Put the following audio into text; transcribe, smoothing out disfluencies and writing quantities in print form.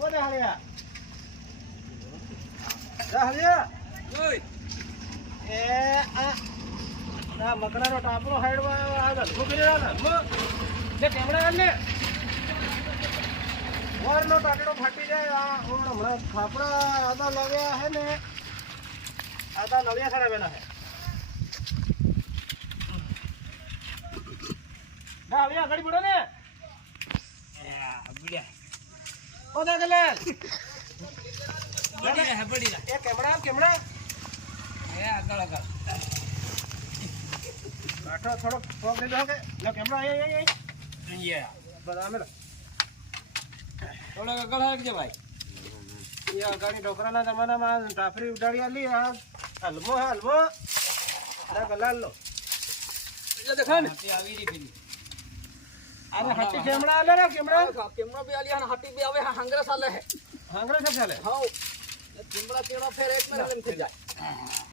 ઓ હાલિયા હાલિયા ઓય એ આ મકડાનો ટાપરો હાઈડમાં આગળ ઉભી રહ્યો ને કેમેરા ને વરનો ટાટડો ફાટી જાય આ હમણાં ખાપડા આદા લાવ્યા હે ને આદા નળિયા ખરાબેલા હે ના હવે આગળ પડો ને ઓ દાગલે બડી એ કેમેરા એ આગળ કાઠો થોડો ફોક લઈ દો કે લો કેમેરા એ બરાબર મેલો થોડો આગળ હાકજે ભાઈ એ ગાડી ડોકરાના જમાનામાં ટાફરી ઉડાડી આલી આ હલમો ના ગલાલ લો એ દેખા ને આવી રી પેલી અરે હટી કેમડા આલે રે કેમડા બી આલી અને હટી બી આવે હાંગરા સાલે હે હાંગરા સાલે હાઉ કેમડા કેડો ફેર એક મેરે લઈને થઈ જાય